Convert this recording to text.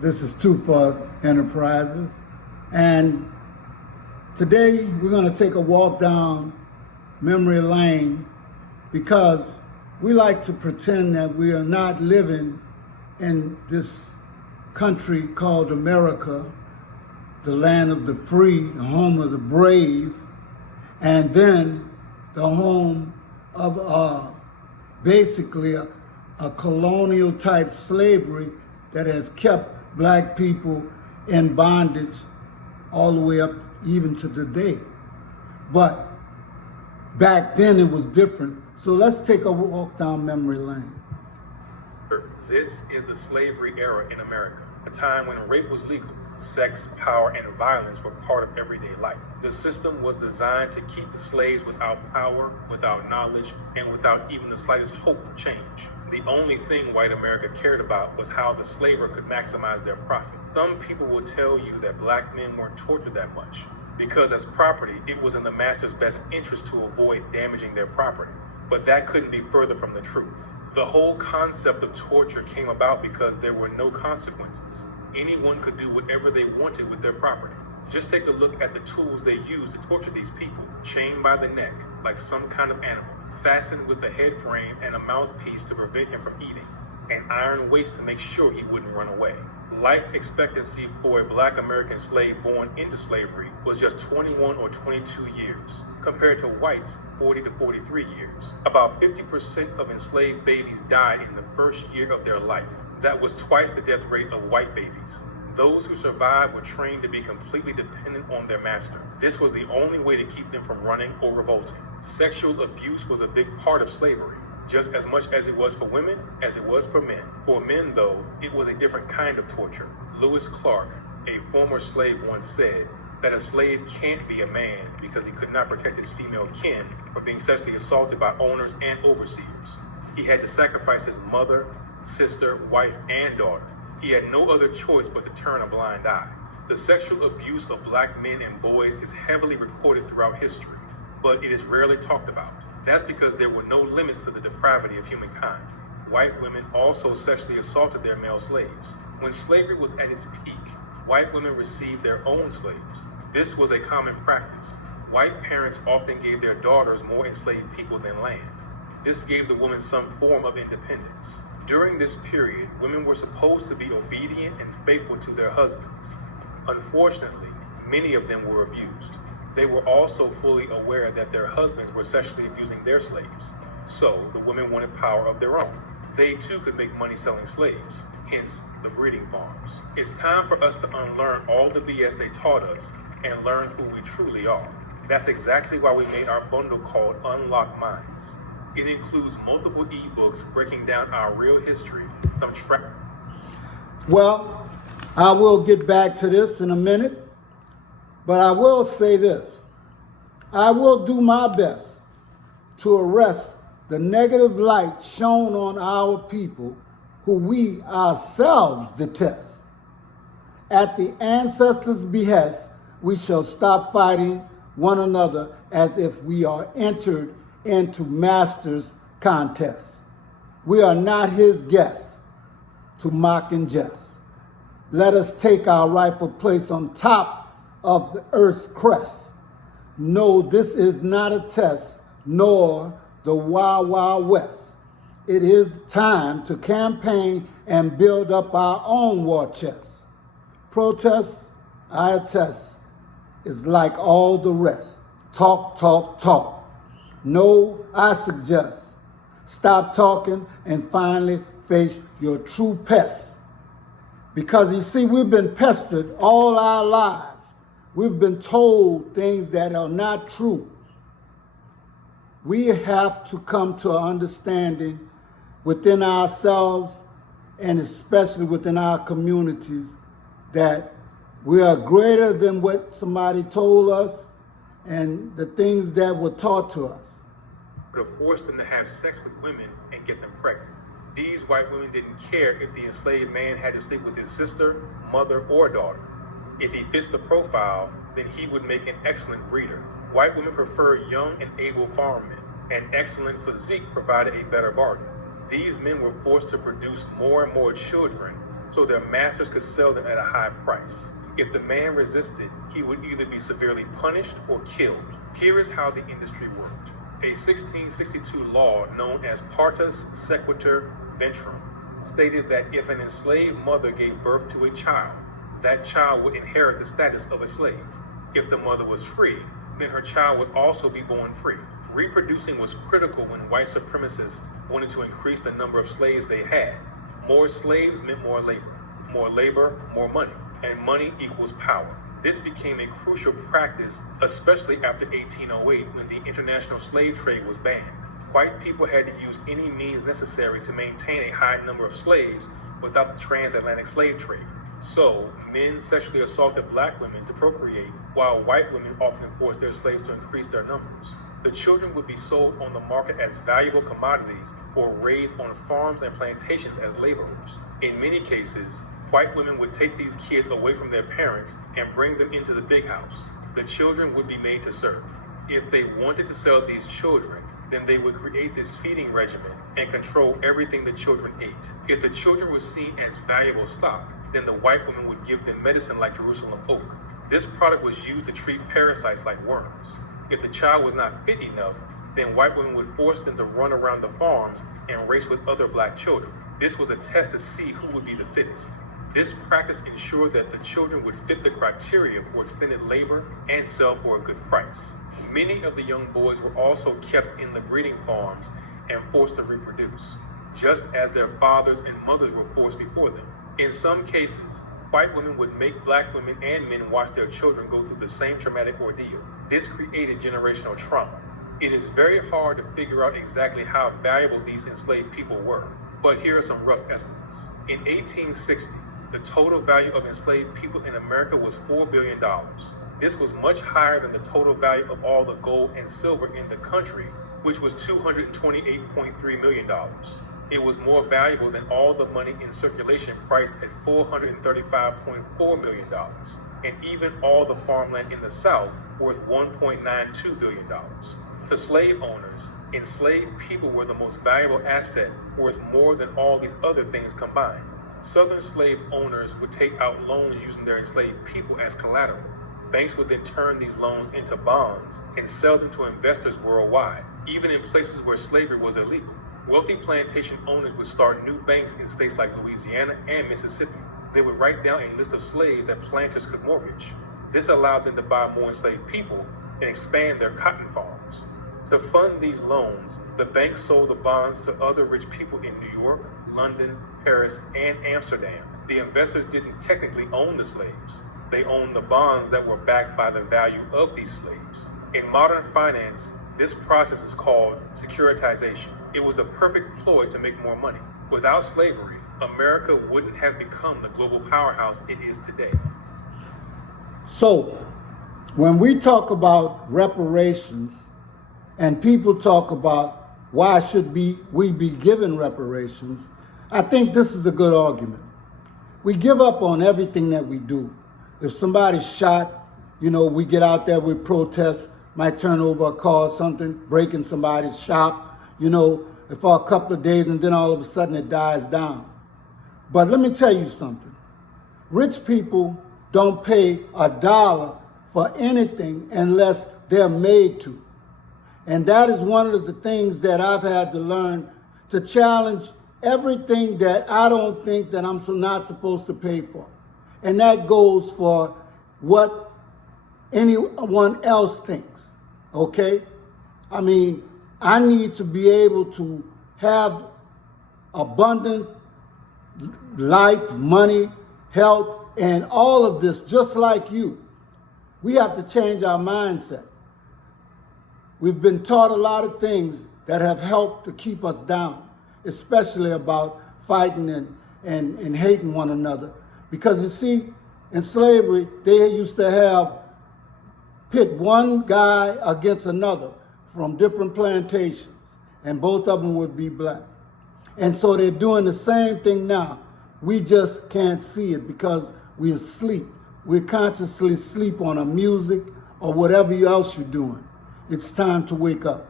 This is Two for Enterprises, and today we're going to take a walk down memory lane because we like to pretend that we are not living in this country called America, the land of the free, the home of the brave, and then the home of basically a colonial type slavery that has kept black people in bondage all the way up even to today. But back then it was different. So let's take a walk down memory lane. This is the slavery era in America, a time when rape was legal. Sex, power, and violence were part of everyday life. The system was designed to keep the slaves without power, without knowledge, and without even the slightest hope for change. The only thing white America cared about was how the slaver could maximize their profit. Some people will tell you that black men weren't tortured that much, because as property, it was in the master's best interest to avoid damaging their property. But that couldn't be further from the truth. The whole concept of torture came about because there were no consequences. Anyone could do whatever they wanted with their property. Just take a look at the tools they used to torture these people. Chained by the neck, like some kind of animal. Fastened with a head frame and a mouthpiece to prevent him from eating. An iron waist to make sure he wouldn't run away. Life expectancy for a black American slave born into slavery was just 21 or 22 years, compared to whites 40 to 43 years. About 50% of enslaved babies died in the first year of their life. That was twice the death rate of white babies. Those who survived were trained to be completely dependent on their master. This was the only way to keep them from running or revolting. Sexual abuse was a big part of slavery, just as much as it was for women as it was for men. For men, though, it was a different kind of torture. Lewis Clark, a former slave, once said that a slave can't be a man because he could not protect his female kin from being sexually assaulted by owners and overseers. He had to sacrifice his mother, sister, wife, and daughter. He had no other choice but to turn a blind eye. The sexual abuse of black men and boys is heavily recorded throughout history, but it is rarely talked about. That's because there were no limits to the depravity of humankind. White women also sexually assaulted their male slaves. When slavery was at its peak, white women received their own slaves. This was a common practice. White parents often gave their daughters more enslaved people than land. This gave the woman some form of independence. During this period, women were supposed to be obedient and faithful to their husbands. Unfortunately, many of them were abused. They were also fully aware that their husbands were sexually abusing their slaves. So the women wanted power of their own. They too could make money selling slaves, hence the breeding farms. It's time for us to unlearn all the BS they taught us and learn who we truly are. That's exactly why we made our bundle called Unlock Minds. It includes multiple ebooks breaking down our real history, Well, I will get back to this in a minute, but I will say this. I will do my best to arrest the negative light shown on our people who we ourselves detest. At the ancestors' behest, we shall stop fighting one another as if we are entered into master's contests. We are not his guests to mock and jest. Let us take our rightful place on top of the earth's crest. No, this is not a test, nor the Wild Wild West. It is time to campaign and build up our own war chest. Protest, I attest, is like all the rest. Talk, talk, talk. No, I suggest, stop talking and finally face your true pests. Because you see, we've been pestered all our lives. We've been told things that are not true. We have to come to an understanding within ourselves and especially within our communities that we are greater than what somebody told us and the things that were taught to us. To force them to have sex with women and get them pregnant. These white women didn't care if the enslaved man had to sleep with his sister, mother, or daughter. If he fits the profile, then he would make an excellent breeder. White women prefer young and able farmmen. An excellent physique provided a better bargain. These men were forced to produce more and more children so their masters could sell them at a high price. If the man resisted, he would either be severely punished or killed. Here is how the industry worked. A 1662 law known as Partus Sequitur Ventrum stated that if an enslaved mother gave birth to a child, that child would inherit the status of a slave. If the mother was free, then her child would also be born free. Reproducing was critical when white supremacists wanted to increase the number of slaves they had. More slaves meant more labor, more money, and money equals power. This became a crucial practice, especially after 1808, when the international slave trade was banned. White people had to use any means necessary to maintain a high number of slaves without the transatlantic slave trade. So, men sexually assaulted black women to procreate, while white women often forced their slaves to increase their numbers. The children would be sold on the market as valuable commodities or raised on farms and plantations as laborers. In many cases, white women would take these kids away from their parents and bring them into the big house. The children would be made to serve. If they wanted to sell these children, then they would create this feeding regimen and control everything the children ate. If the children were seen as valuable stock, then the white woman would give them medicine like Jerusalem oak. This product was used to treat parasites like worms. If the child was not fit enough, then white women would force them to run around the farms and race with other black children. This was a test to see who would be the fittest. This practice ensured that the children would fit the criteria for extended labor and sell for a good price. Many of the young boys were also kept in the breeding farms and forced to reproduce, just as their fathers and mothers were forced before them. In some cases, white women would make black women and men watch their children go through the same traumatic ordeal. This created generational trauma. It is very hard to figure out exactly how valuable these enslaved people were, but here are some rough estimates. In 1860, the total value of enslaved people in America was $4 billion. This was much higher than the total value of all the gold and silver in the country, which was $228.3 million. It was more valuable than all the money in circulation priced at $435.4 million, and even all the farmland in the South worth $1.92 billion. To slave owners, enslaved people were the most valuable asset, worth more than all these other things combined. Southern slave owners would take out loans using their enslaved people as collateral. Banks would then turn these loans into bonds and sell them to investors worldwide, even in places where slavery was illegal. Wealthy plantation owners would start new banks in states like Louisiana and Mississippi. They would write down a list of slaves that planters could mortgage. This allowed them to buy more enslaved people and expand their cotton farms. To fund these loans, the banks sold the bonds to other rich people in New York, London, Paris, and Amsterdam. The investors didn't technically own the slaves. They owned the bonds that were backed by the value of these slaves. In modern finance, this process is called securitization. It was a perfect ploy to make more money. Without slavery, America wouldn't have become the global powerhouse it is today. So, when we talk about reparations, and people talk about why should we be given reparations, I think this is a good argument. We give up on everything that we do. If somebody's shot, we get out there, we protest, might turn over a car or something, breaking somebody's shop, for a couple of days, and then all of a sudden it dies down. But let me tell you something. Rich people don't pay $1 for anything unless they're made to. And that is one of the things that I've had to learn, to challenge everything that I don't think that I'm not supposed to pay for. And that goes for what anyone else thinks, okay? I mean, I need to be able to have abundant life, money, health, and all of this just like you. We have to change our mindset. We've been taught a lot of things that have helped to keep us down, especially about fighting and hating one another. Because you see, in slavery, they used to pit one guy against another from different plantations, and both of them would be black. And so they're doing the same thing now. We just can't see it because we're asleep. We're consciously asleep on our music or whatever else you're doing. It's time to wake up.